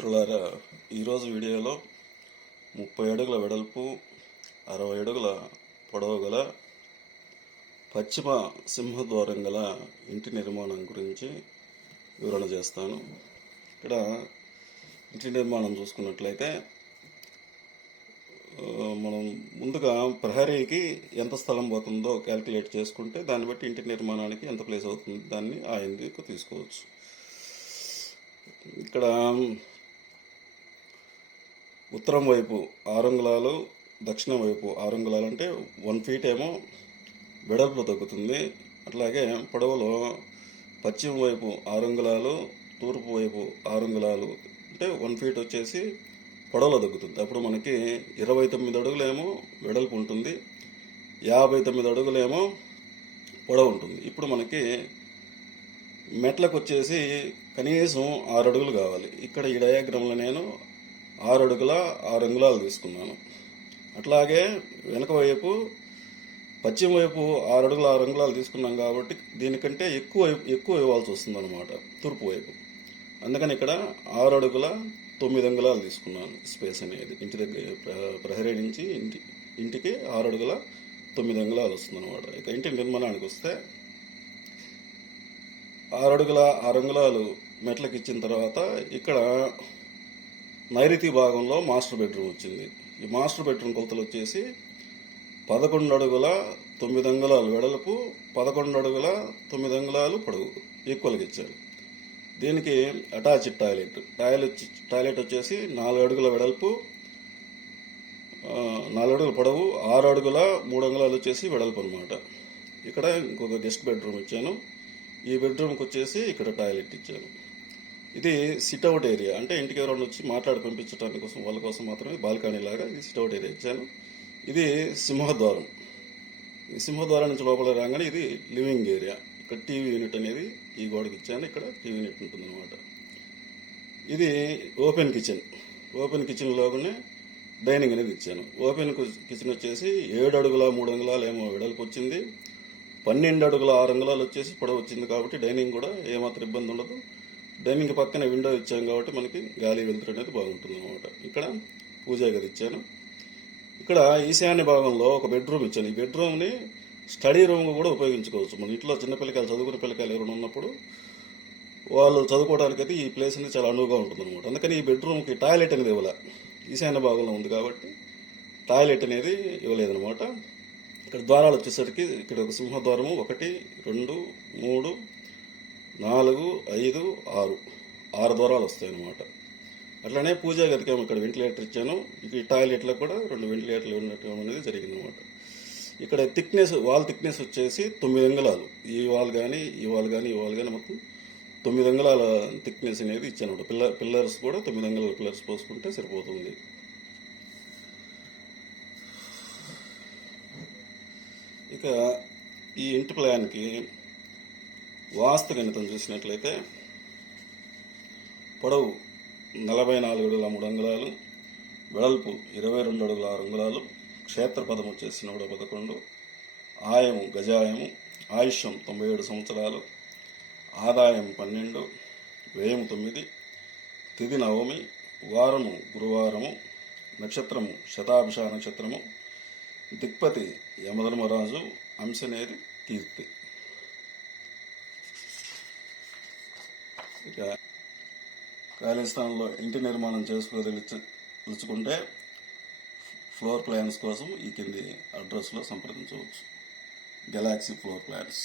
మిత్రులారా, ఈరోజు వీడియోలో 30 అడుగుల వెడల్పు 60 అడుగుల పొడవు గల పశ్చిమ సింహద్వారం గల ఇంటి నిర్మాణం గురించి వివరణ చేస్తాను. ఇక్కడ ఇంటి నిర్మాణం చూసుకున్నట్లయితే మనం ముందుగా ప్రహరీకి ఎంత స్థలం పోతుందో క్యాల్కులేట్ చేసుకుంటే దాన్ని బట్టి ఇంటి నిర్మాణానికి ఎంత ప్లేస్ అవుతుంది దాన్ని ఆ ఎందుకు తీసుకోవచ్చు. ఇక్కడ ఉత్తరం వైపు 6 అంగుళాలు, దక్షిణం వైపు 6 అంగుళాలు అంటే 1 ఫీట్ ఏమో వెడల్పు తగ్గుతుంది. అట్లాగే పొడవులో పశ్చిమ వైపు 6 అంగుళాలు, తూర్పు వైపు 6 అంగుళాలు అంటే 1 ఫీట్ వచ్చేసి పొడవులో తగ్గుతుంది. అప్పుడు మనకి 29 అడుగులేమో వెడల్పు ఉంటుంది, 59 అడుగులేమో పొడవు ఉంటుంది. ఇప్పుడు మనకి మెట్లకు వచ్చేసి కనీసం 6 అడుగులు కావాలి. ఇక్కడ ఈ డయాగ్రామ్లో నేను 6 అడుగుల 6 అంగుళాలు తీసుకున్నాను. అట్లాగే వెనక వైపు పశ్చిమ వైపు 6 అడుగుల 6 అంగుళాలు తీసుకున్నాం కాబట్టి దీనికంటే ఎక్కువ ఇవ్వాల్సి వస్తుంది అనమాట తూర్పు వైపు. అందుకని ఇక్కడ 6 అడుగుల 9 అంగుళాలు తీసుకున్నాను స్పేస్ అనేది. ఇంటి దగ్గర ప్రహరీ నుంచి ఇంటికి 6 అడుగుల 9 అంగుళాలు వస్తుంది అనమాట. ఇక ఇంటి నిర్మాణానికి వస్తే 6 అడుగుల 6 అంగుళాలు మెట్లకి ఇచ్చిన తర్వాత ఇక్కడ నైరుతి భాగంలో మాస్టర్ బెడ్రూమ్ వచ్చింది. ఈ మాస్టర్ బెడ్రూమ్ కొలతలు వచ్చేసి 11 అడుగుల 9 అంగుళాలు వెడల్పు, 11 అడుగుల 9 అంగుళాలు పొడవు ఈక్వల్గా ఇచ్చారు. దీనికి అటాచ్డ్ టాయిలెట్ వచ్చేసి 4 అడుగుల వెడల్పు, 4 అడుగుల పొడవు, 6 అడుగుల 3 అంగుళాలు వచ్చేసి వెడల్పు అనమాట. ఇక్కడ ఇంకొక గెస్ట్ బెడ్రూమ్ ఇచ్చాను. ఈ బెడ్రూమ్కి వచ్చేసి ఇక్కడ టాయిలెట్ ఇచ్చాను. ఇది సిట్అవుట్ ఏరియా, అంటే ఇంటికి ఎవరైనా వచ్చి మాట్లాడి పంపించడానికి కోసం వాళ్ళ కోసం మాత్రమే బాల్కనీ లాగా ఇది సిట్అవుట్ ఏరియా ఇచ్చాను. ఇది సింహద్వారం. ఈ సింహద్వారం నుంచి లోపల రాగానే ఇది లివింగ్ ఏరియా. ఇక్కడ టీవీ యూనిట్ అనేది ఈ గోడకి ఇచ్చాను. ఇక్కడ టీవీ యూనిట్ ఉంటుంది అనమాట. ఇది ఓపెన్ కిచెన్. ఓపెన్ కిచెన్లోనే డైనింగ్ అనేది ఇచ్చాను. ఓపెన్ కిచెన్ వచ్చేసి 7 అడుగుల 3 అంగుళాలు ఏమో వెడల్పు వచ్చింది, 12 అడుగుల 6 అంగుళాలు వచ్చేసి పొడవు వచ్చింది. కాబట్టి డైనింగ్ కూడా ఏమాత్రం ఇబ్బంది ఉండదు. డైనింగ్ పక్కన విండో ఇచ్చాం కాబట్టి మనకి గాలి వెలుతురు అనేది బాగుంటుంది అనమాట. ఇక్కడ పూజా గది ఇచ్చాను. ఇక్కడ ఈశాన్య భాగంలో ఒక బెడ్రూమ్ ఇచ్చాను. ఈ బెడ్రూమ్ని స్టడీ రూమ్గా కూడా ఉపయోగించుకోవచ్చు. మన ఇంట్లో చిన్నపిల్లకాయలు చదువుకునే పిల్లకాయలు ఎవరైనా ఉన్నప్పుడు వాళ్ళు చదువుకోవడానికి అయితే ఈ ప్లేస్ అనేది చాలా అనువుగా ఉంటుంది అనమాట. అందుకని ఈ బెడ్రూమ్కి టాయిలెట్ అనేది ఇవ్వలే. ఈశాన్య భాగంలో ఉంది కాబట్టి టాయిలెట్ అనేది ఇవ్వలేదనమాట. ఇక్కడ ద్వారాలు వచ్చేసరికి ఇక్కడ ఒక సింహద్వారము 1, 2, 3, 4, 5, 6 ద్వారాలు వస్తాయి అన్నమాట. అట్లనే పూజా గదికేమో ఇక్కడ వెంటిలేటర్ ఇచ్చాను. ఈ టాయిలెట్లో కూడా 2 వెంటిలేటర్లు ఉండటం అనేది జరిగింది అనమాట. ఇక్కడ వాల్ థిక్నెస్ వచ్చేసి 9 అంగుళాలు. ఈ వాల్ కానీ మొత్తం 9 అంగుళాల థిక్నెస్ అనేది ఇచ్చాను. పిల్లర్స్ కూడా 9 అంగుళాల పిల్లర్స్ పోసుకుంటే సరిపోతుంది. ఇక ఈ ఇంటి ప్లాన్కి వాస్తు గణితం చూసినట్లయితే పొడవు 44 అడుగుల 3 అంగుళాలు, వెడల్పు 22 అడుగుల 6 అంగుళాలు, క్షేత్రపదం వచ్చేసి 111, ఆయము గజాయము, ఆయుష్యం 97 సంవత్సరాలు, ఆదాయం 12, వ్యయం 9, తిథి నవమి, వారము గురువారము, నక్షత్రము శతాభిష నక్షత్రము, దిక్పతి యమధర్మరాజు, అంశనేది కీర్తి. ఇక ఖాళీ స్థానంలో ఇంటి నిర్మాణం చేసుకోదలుచుకుంటే ఫ్లోర్ ప్లాన్స్ కోసం ఈ కింది అడ్రస్లో సంప్రదించవచ్చు. Galaxy floor plans.